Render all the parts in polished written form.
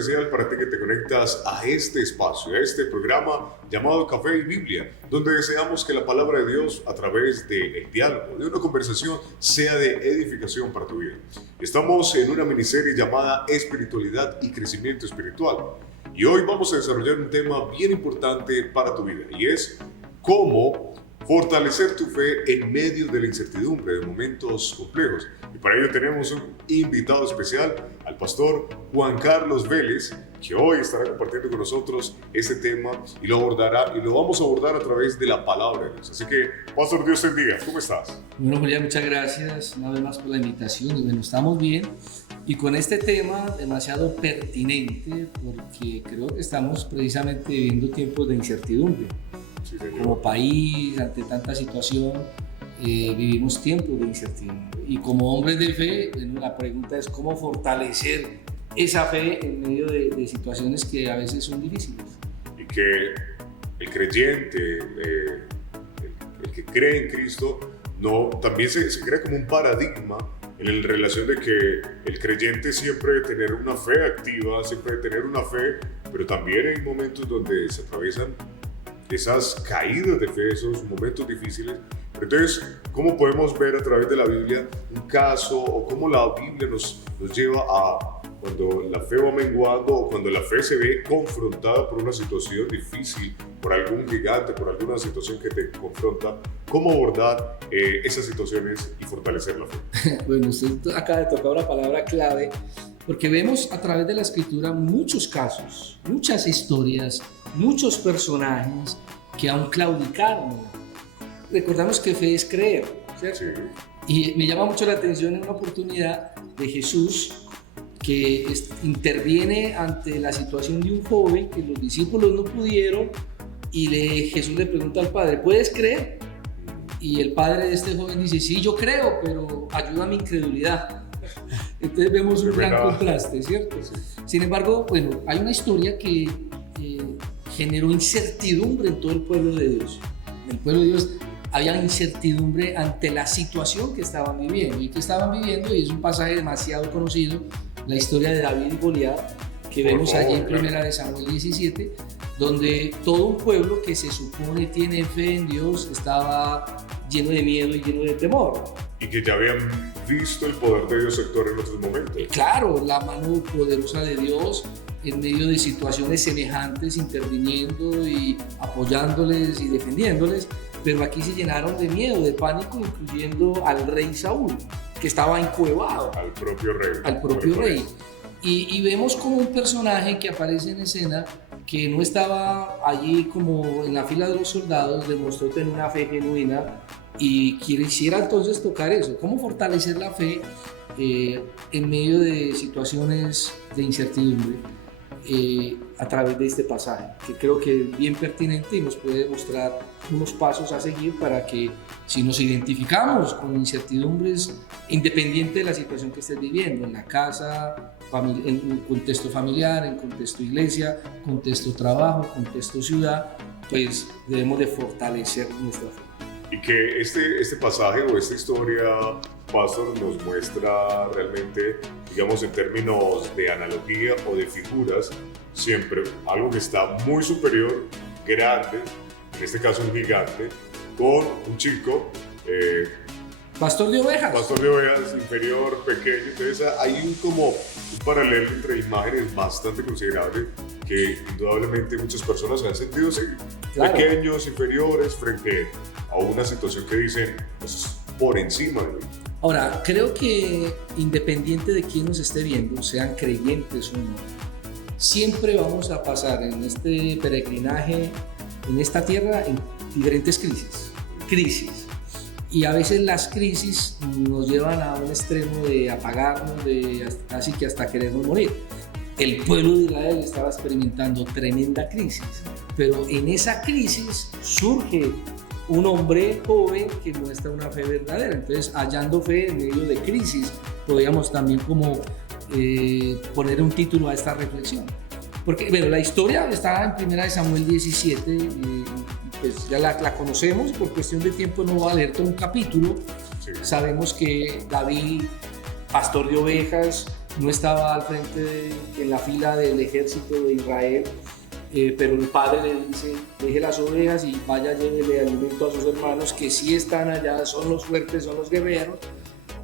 especial para ti que te conectas a este espacio, a este programa llamado Café y Biblia, donde deseamos que la palabra de Dios a través del diálogo, de una conversación, sea de edificación para tu vida. Estamos en una miniserie llamada Espiritualidad y Crecimiento Espiritual. Y hoy vamos a desarrollar un tema bien importante para tu vida y es cómo fortalecer tu fe en medio de la incertidumbre, de momentos complejos. Y para ello tenemos un invitado especial, al pastor Juan Carlos Vélez, que hoy estará compartiendo con nosotros este tema y lo vamos a abordar a través de la palabra de Dios. Así que, pastor, Dios te bendiga. ¿Cómo estás? Bueno, Julián, muchas gracias una vez más por la invitación. Y bueno, estamos bien y con este tema demasiado pertinente porque creo que estamos precisamente viviendo tiempos de incertidumbre. Sí, como país, ante tanta situación, vivimos tiempos de incertidumbre. Y como hombres de fe, bueno, la pregunta es cómo fortalecer esa fe en medio de situaciones que a veces son difíciles. Y que el creyente, el que cree en Cristo, también se crea como un paradigma en la relación de que el creyente siempre debe tener una fe activa, siempre debe tener una fe, pero también hay momentos donde se atraviesan esas caídas de fe, esos momentos difíciles. Pero entonces, ¿cómo podemos ver a través de la Biblia un caso o cómo la Biblia nos lleva a cuando la fe va menguando o cuando la fe se ve confrontada por una situación difícil, por algún gigante, por alguna situación que te confronta, cómo abordar esas situaciones y fortalecer la fe? Bueno, usted acaba de tocar una palabra clave porque vemos a través de la Escritura muchos casos, muchas historias, muchos personajes que aún claudicaron. Recordamos que fe es creer, ¿cierto? Sí. Y me llama mucho la atención en una oportunidad de Jesús que interviene ante la situación de un joven que los discípulos no pudieron y Jesús le pregunta al padre, ¿puedes creer? Y el padre de este joven dice, sí, yo creo, pero ayuda a mi incredulidad. Entonces vemos un gran contraste, ¿cierto? Sí. Sin embargo, bueno, hay una historia que generó incertidumbre en todo el pueblo de Dios. En el pueblo de Dios había incertidumbre ante la situación que estaban viviendo. Y es un pasaje demasiado conocido, la historia de David y Goliat, que vemos allí en 1 Samuel 17, donde todo un pueblo que se supone tiene fe en Dios estaba lleno de miedo y lleno de temor. Y que ya habían visto el poder de Dios actuar en otros momentos. Claro, la mano poderosa de Dios en medio de situaciones semejantes, interviniendo y apoyándoles y defendiéndoles, pero aquí se llenaron de miedo, de pánico, incluyendo al rey Saúl, que estaba encuevado. Al propio rey. Al propio rey. Y vemos como un personaje que aparece en escena que no estaba allí como en la fila de los soldados, demostró tener una fe genuina y quisiera entonces tocar eso, cómo fortalecer la fe en medio de situaciones de incertidumbre a través de este pasaje, que creo que es bien pertinente y nos puede mostrar unos pasos a seguir para que si nos identificamos con incertidumbres, independiente de la situación que estés viviendo, en la casa, en un contexto familiar, en contexto iglesia, contexto trabajo, contexto ciudad, pues debemos de fortalecer nuestra fe. Y que este pasaje o esta historia, pastor, nos muestra realmente, digamos en términos de analogía o de figuras, siempre algo que está muy superior, grande, en este caso un gigante, con un chico, pastor de ovejas. Pastor de ovejas, inferior, pequeño. Entonces hay un paralelo entre imágenes bastante considerable que indudablemente muchas personas han sentido así. Claro. Pequeños, inferiores, frente a una situación que dicen, pues, por encima de mí. Ahora, creo que independiente de quién nos esté viendo, sean creyentes o no, siempre vamos a pasar en este peregrinaje, en esta tierra, en diferentes crisis. Y a veces las crisis nos llevan a un extremo de apagarnos, así que hasta querernos morir. El pueblo de Israel estaba experimentando tremenda crisis, pero en esa crisis surge un hombre joven que muestra una fe verdadera. Entonces, hallando fe en medio de crisis, podríamos también como poner un título a esta reflexión. Porque, bueno, la historia está en 1 Samuel 17, pues ya la conocemos, por cuestión de tiempo no va a leer todo un capítulo. Sí. Sabemos que David, pastor de ovejas, no estaba al frente en la fila del ejército de Israel, pero el padre le dice, deje las ovejas y vaya, llévele alimento a sus hermanos que sí están allá, son los fuertes, son los guerreros.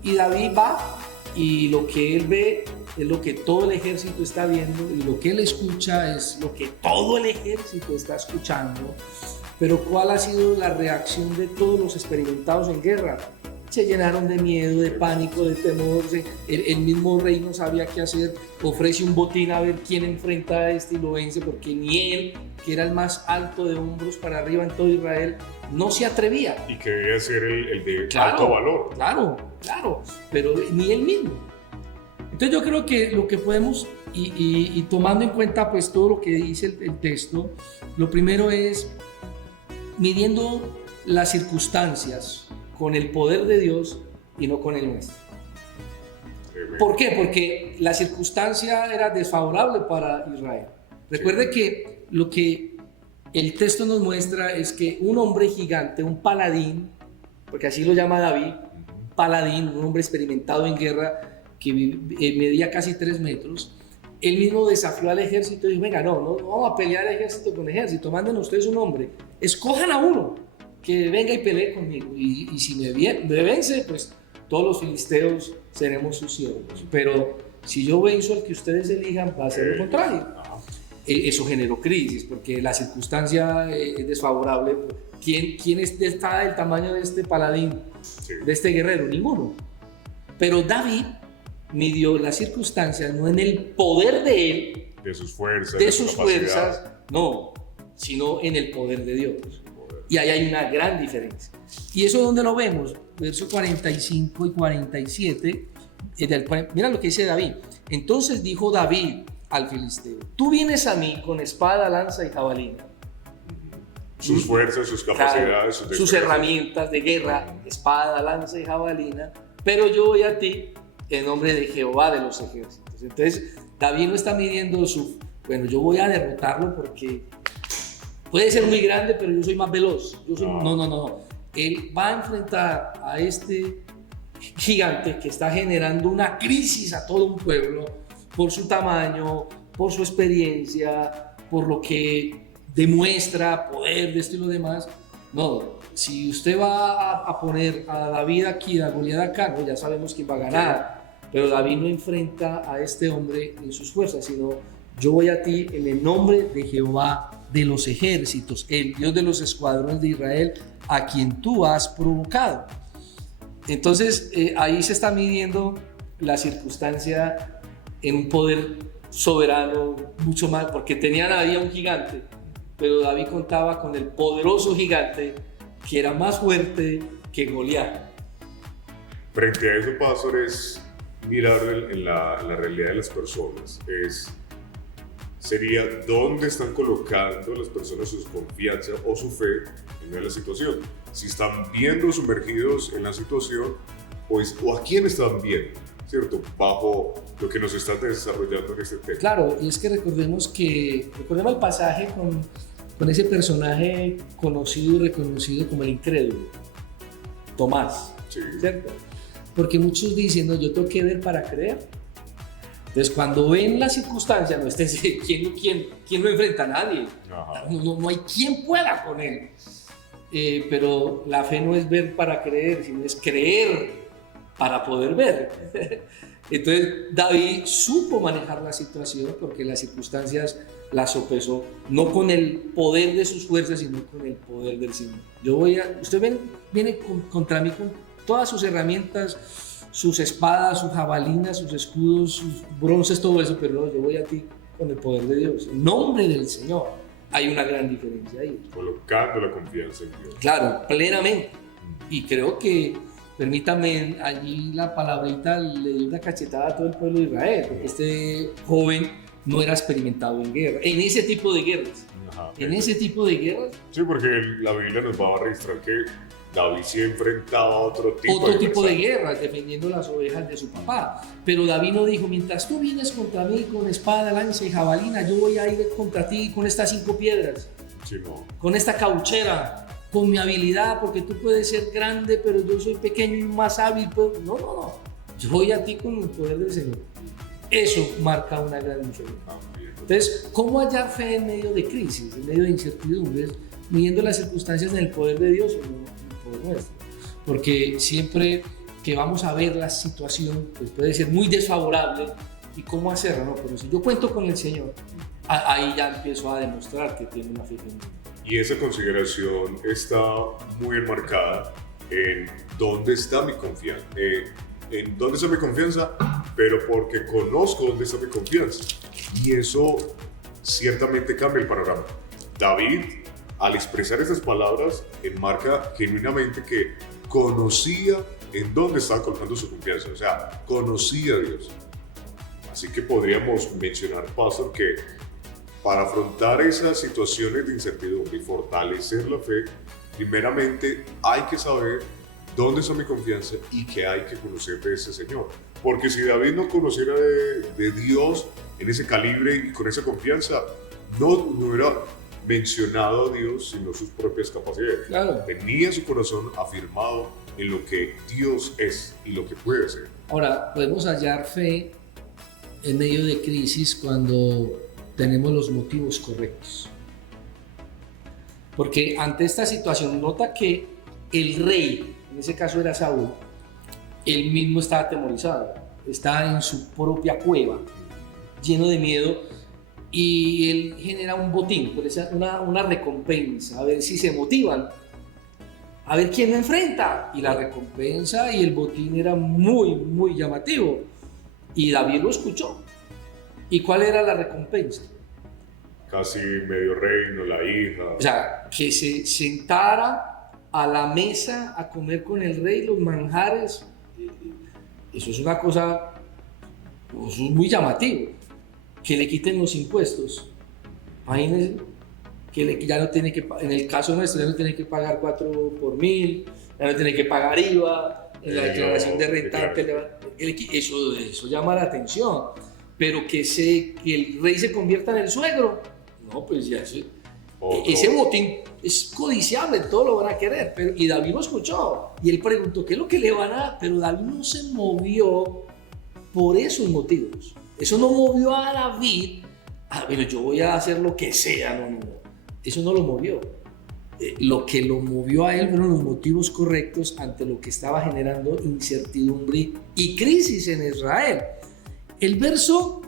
Y David va y lo que él ve es lo que todo el ejército está viendo y lo que él escucha es lo que todo el ejército está escuchando. Pero ¿cuál ha sido la reacción de todos los experimentados en guerra? Se llenaron de miedo, de pánico, de temor. El mismo rey no sabía qué hacer, ofrece un botín a ver quién enfrenta a este y lo vence, porque ni él, que era el más alto de hombros para arriba en todo Israel, no se atrevía. Y que debía ser el de Claro, alto valor. Claro, pero ni él mismo. Entonces yo creo que lo que podemos, y tomando en cuenta pues todo lo que dice el texto, lo primero es midiendo las circunstancias con el poder de Dios y no con el nuestro. ¿Por qué? Porque la circunstancia era desfavorable para Israel. Recuerde que lo que el texto nos muestra es que un hombre gigante, un paladín, porque así lo llama David, paladín, un hombre experimentado en guerra que medía casi 3 metros, él mismo desafió al ejército y dijo, venga, no vamos a pelear ejército con ejército, manden ustedes un hombre, escojan a uno que venga y pelee conmigo, y si me vence, pues todos los filisteos seremos sus siervos, pero si yo venzo al que ustedes elijan, va a ser lo contrario. Eso generó crisis, porque la circunstancia es desfavorable. ¿Quién está del tamaño de este paladín, de este guerrero? Ninguno. Pero David midió las circunstancias no en el poder de él, de sus fuerzas, de sus fuerzas, no, sino en el poder de Dios. Y ahí hay una gran diferencia. ¿Y eso dónde lo vemos? Versos 45 y 47. Mira lo que dice David. Entonces dijo David al filisteo, tú vienes a mí con espada, lanza y jabalina. Sus fuerzas, sus capacidades, claro, sus herramientas de guerra, espada, lanza y jabalina, pero yo voy a ti en nombre de Jehová de los ejércitos. Entonces David no está midiendo yo voy a derrotarlo porque puede ser muy grande, pero yo soy más veloz. No. Él va a enfrentar a este gigante que está generando una crisis a todo un pueblo por su tamaño, por su experiencia, por lo que demuestra poder de esto y lo demás. No, si usted va a poner a David aquí, a Goliat acá, no, ya sabemos quién va a ganar. Pero David no enfrenta a este hombre en sus fuerzas, sino yo voy a ti en el nombre de Jehová de los ejércitos, el Dios de los escuadrones de Israel, a quien tú has provocado. Entonces ahí se está midiendo la circunstancia en un poder soberano mucho más, porque tenían ahí a un gigante, pero David contaba con el poderoso gigante que era más fuerte que Goliat. Frente a eso, pastor, es mirar en la realidad de las personas. Sería dónde están colocando las personas su confianza o su fe en la situación. Si están viendo sumergidos en la situación o a quién están viendo, ¿cierto? Bajo lo que nos está desarrollando en este tema. Claro, y es que recordemos el pasaje con ese personaje conocido y reconocido como el incrédulo, Tomás, ¿cierto? Porque muchos dicen, no, yo tengo que ver para creer. Entonces, cuando ven la circunstancia, no estés, ¿quién no enfrenta a nadie? No hay quien pueda con él. Pero la fe no es ver para creer, sino es creer para poder ver. Entonces, David supo manejar la situación porque las circunstancias las sopesó, no con el poder de sus fuerzas, sino con el poder del Señor. Usted viene contra mí con todas sus herramientas, sus espadas, sus jabalinas, sus escudos, sus bronces, todo eso, pero no, yo voy a ti con el poder de Dios, en nombre del Señor. Hay una gran diferencia ahí. Colocando la confianza en Dios. Claro, plenamente. Y creo que, permítame, allí la palabrita le dio una cachetada a todo el pueblo de Israel, porque este joven no era experimentado en guerra, en ese tipo de guerras. Sí, porque la Biblia nos va a registrar que David sí enfrentaba otro tipo de guerras, defendiendo las ovejas de su papá. Pero David no dijo, mientras tú vienes contra mí con espada, lanza y jabalina, yo voy a ir contra ti con estas 5 piedras, con esta cauchera, con mi habilidad, porque tú puedes ser grande, pero yo soy pequeño y más hábil. No. Yo voy a ti con el poder del Señor. Eso marca una gran diferencia. Entonces, ¿cómo hallar fe en medio de crisis, en medio de incertidumbres, midiendo las circunstancias en el poder de Dios o en el poder nuestro? Porque siempre que vamos a ver la situación, pues puede ser muy desfavorable. ¿Y cómo hacerlo? No, pero si yo cuento con el Señor, ahí ya empiezo a demostrar que tengo una fe genuina. Y esa consideración está muy enmarcada en dónde está mi confianza. En dónde está mi confianza, pero porque conozco dónde está mi confianza. Y eso ciertamente cambia el panorama. David, al expresar estas palabras, enmarca genuinamente que conocía en dónde estaba colocando su confianza. O sea, conocía a Dios. Así que podríamos mencionar, Pastor, que para afrontar esas situaciones de incertidumbre y fortalecer la fe, primeramente hay que saber dónde está mi confianza y que hay que conocer de ese Señor. Porque si David no conociera de Dios en ese calibre y con esa confianza, no hubiera mencionado a Dios sino sus propias capacidades. Claro. Tenía su corazón afirmado en lo que Dios es y lo que puede ser. Ahora, podemos hallar fe en medio de crisis cuando tenemos los motivos correctos. Porque ante esta situación, nota que el rey, en ese caso era Saúl, él mismo estaba atemorizado, estaba en su propia cueva, lleno de miedo, y él genera un botín, una recompensa, a ver si se motivan, a ver quién me enfrenta. Y la recompensa y el botín era muy, muy llamativo. Y David lo escuchó. ¿Y cuál era la recompensa? Casi medio reino, la hija. O sea, que se sentara a la mesa a comer con el rey los manjares. Eso es una cosa, eso es muy llamativo. Que le quiten los impuestos. Imagínense que ya no tiene que, en el caso nuestro, ya no tiene que pagar 4 por 1000, ya no tiene que pagar IVA, en la declaración de renta. Eso llama la atención. Pero que el rey se convierta en el suegro, no, pues ya ese botín es codiciable, todo lo van a querer. Y David lo escuchó y él preguntó qué es lo que le van a dar, pero David no se movió por esos motivos. Eso no movió a David, bueno, yo voy a hacer lo que sea, no. Eso no lo movió. Lo que lo movió a él fueron los motivos correctos ante lo que estaba generando incertidumbre y crisis en Israel. El verso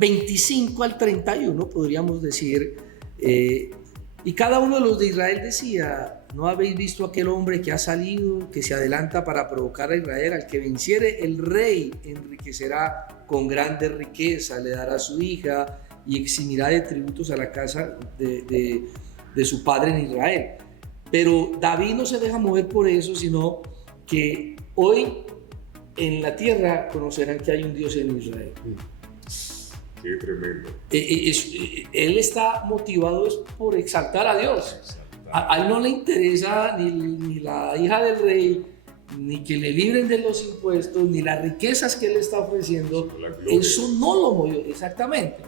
25 al 31 podríamos decir, y cada uno de los de Israel decía: ¿no habéis visto aquel hombre que ha salido, que se adelanta para provocar a Israel? Al que venciere, el rey enriquecerá con grande riqueza, le dará a su hija y eximirá de tributos a la casa de su padre en Israel. Pero David no se deja mover por eso, sino que hoy en la tierra conocerán que hay un Dios en Israel. Qué tremendo. Él está motivado por exaltar a Dios. A él no le interesa ni la hija del rey, ni que le libren de los impuestos, ni las riquezas que él está ofreciendo. Eso no lo movió, exactamente.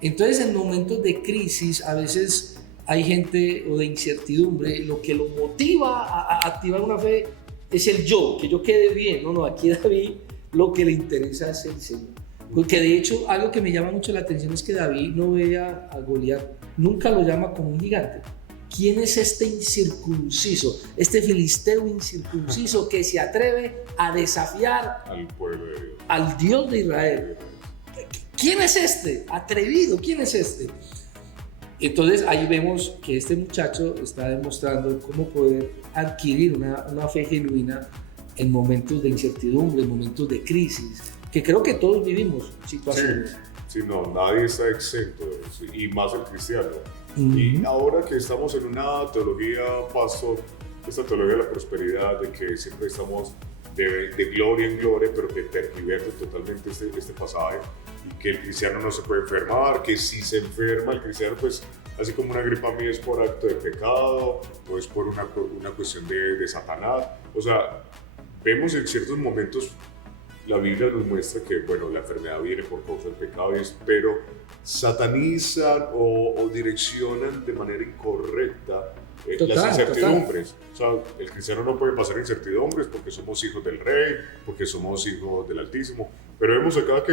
Entonces, en momentos de crisis, a veces hay gente, o de incertidumbre, lo que lo motiva a activar una fe es el yo, que yo quede bien. No, aquí David lo que le interesa es el Señor. Porque de hecho, algo que me llama mucho la atención es que David no ve a Goliat, nunca lo llama como un gigante. ¿Quién es este incircunciso, este filisteo incircunciso que se atreve a desafiar al pueblo de Dios, al Dios de Israel? ¿Quién es este? Atrevido, ¿quién es este? Entonces ahí vemos que este muchacho está demostrando cómo poder adquirir una fe genuina en momentos de incertidumbre, en momentos de crisis, que creo que todos vivimos situaciones. Sí, no, nadie está exento de eso, y más el cristiano. Y ahora que estamos en una teología, pastor, esta teología de la prosperidad, de que siempre estamos de gloria en gloria, pero que tergiversa totalmente este pasaje, y que el cristiano no se puede enfermar, que si se enferma el cristiano, pues así como una gripa mía es por acto de pecado, o es por una cuestión de Satanás. O sea, vemos en ciertos momentos, la Biblia nos muestra que, bueno, la enfermedad viene por causa del pecado, pero satanizan o direccionan de manera incorrecta las incertidumbres. O sea, el cristiano no puede pasar incertidumbres porque somos hijos del Rey, porque somos hijos del Altísimo. Pero vemos acá que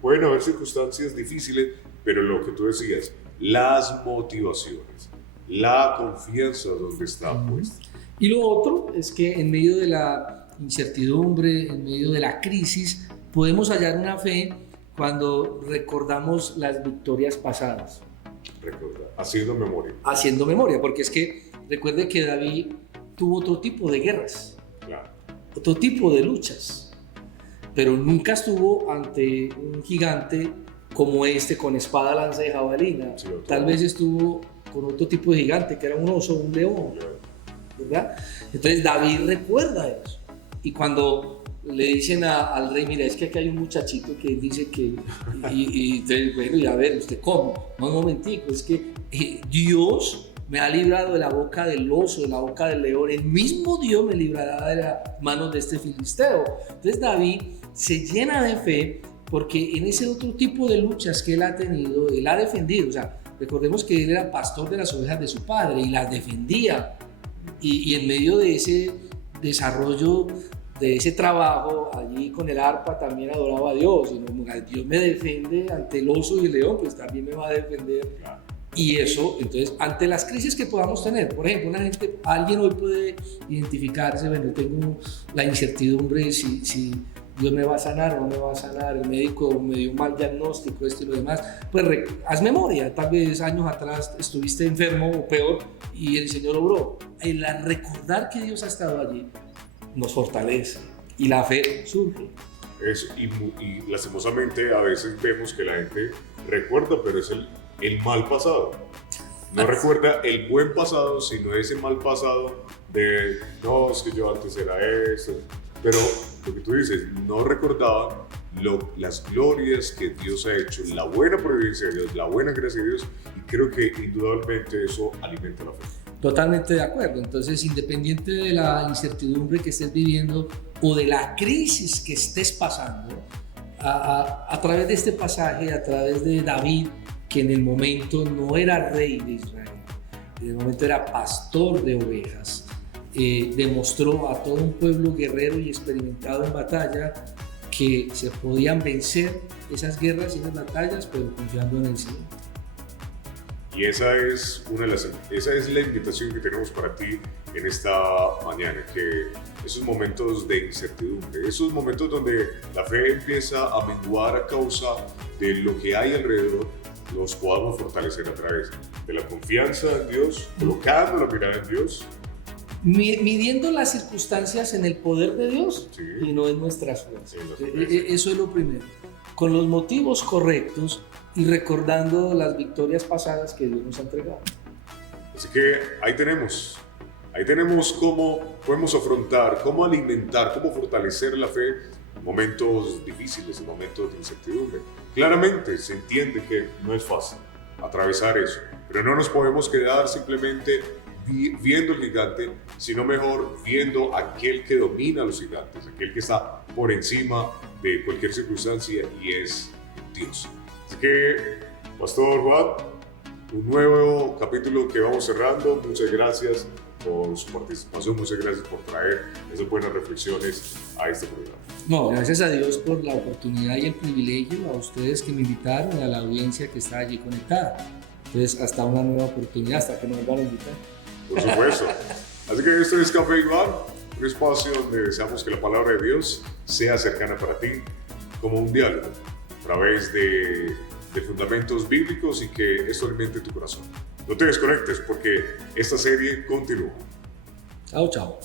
pueden haber circunstancias difíciles, pero lo que tú decías, las motivaciones, la confianza donde está puesta. Y lo otro es que en medio de la incertidumbre, en medio de la crisis, podemos hallar una fe cuando recordamos las victorias pasadas. Haciendo memoria. Haciendo memoria, porque es que recuerde que David tuvo otro tipo de guerras, claro, otro tipo de luchas, pero nunca estuvo ante un gigante como este con espada, lanza y jabalina. Sí, tal vez estuvo con otro tipo de gigante que era un oso, un león, ¿verdad? Entonces David recuerda eso, y cuando le dicen al rey, mira, es que aquí hay un muchachito que dice que, y entonces, bueno, y a ver, ¿usted cómo? No, un momentico, es que Dios me ha librado de la boca del oso, de la boca del león, el mismo Dios me librará de las manos de este filisteo. Entonces David se llena de fe porque en ese otro tipo de luchas que él ha tenido, él ha defendido, o sea, recordemos que él era pastor de las ovejas de su padre y las defendía, y en medio de ese desarrollo, de ese trabajo, allí con el arpa también adoraba a Dios, y Dios me defiende ante el oso y el león, pues también me va a defender. Y eso, entonces, ante las crisis que podamos tener, por ejemplo, alguien hoy puede identificarse, bueno, tengo la incertidumbre si Dios me va a sanar o no me va a sanar, el médico me dio un mal diagnóstico, esto y lo demás, pues haz memoria, tal vez años atrás estuviste enfermo o peor y el Señor obró. El recordar que Dios ha estado allí nos fortalece y la fe surge. Eso, y lastimosamente a veces vemos que la gente recuerda, pero es el mal pasado. No recuerda el buen pasado, sino ese mal pasado de, no, es que yo antes era eso. Pero lo que tú dices, no recordaba las glorias que Dios ha hecho, la buena providencia de Dios, la buena gracia de Dios, y creo que indudablemente eso alimenta la fe. Totalmente de acuerdo. Entonces, independiente de la incertidumbre que estés viviendo o de la crisis que estés pasando, a través de este pasaje, a través de David, que en el momento no era rey de Israel, en el momento era pastor de ovejas, demostró a todo un pueblo guerrero y experimentado en batalla que se podían vencer esas guerras y esas batallas, pero confiando en el Señor. Y esa es la invitación que tenemos para ti en esta mañana, que esos momentos de incertidumbre, esos momentos donde la fe empieza a menguar a causa de lo que hay alrededor, los podamos fortalecer a través de la confianza en Dios, colocando la mirada en Dios, midiendo las circunstancias en el poder de Dios, sí, y no en nuestras fuerzas. Eso es lo primero. Con los motivos correctos y recordando las victorias pasadas que Dios nos ha entregado. Así que ahí tenemos cómo podemos afrontar, cómo alimentar, cómo fortalecer la fe en momentos difíciles, en momentos de incertidumbre. Claramente se entiende que no es fácil atravesar eso, pero no nos podemos quedar simplemente viendo el gigante, sino mejor viendo aquel que domina a los gigantes, aquel que está por encima de cualquier circunstancia, y es Dios. Así que, Pastor Juan, un nuevo capítulo que vamos cerrando. Muchas gracias por su participación, muchas gracias por traer esas buenas reflexiones a este programa. No, gracias a Dios por la oportunidad y el privilegio, a ustedes que me invitaron y a la audiencia que está allí conectada. Entonces, hasta una nueva oportunidad, hasta que nos van a invitar. Por supuesto. Así que esto es Café y Bar, un espacio donde deseamos que la palabra de Dios sea cercana para ti, como un diálogo a través de fundamentos bíblicos, y que esto alimente tu corazón. No te desconectes porque esta serie continúa. Chao, chao.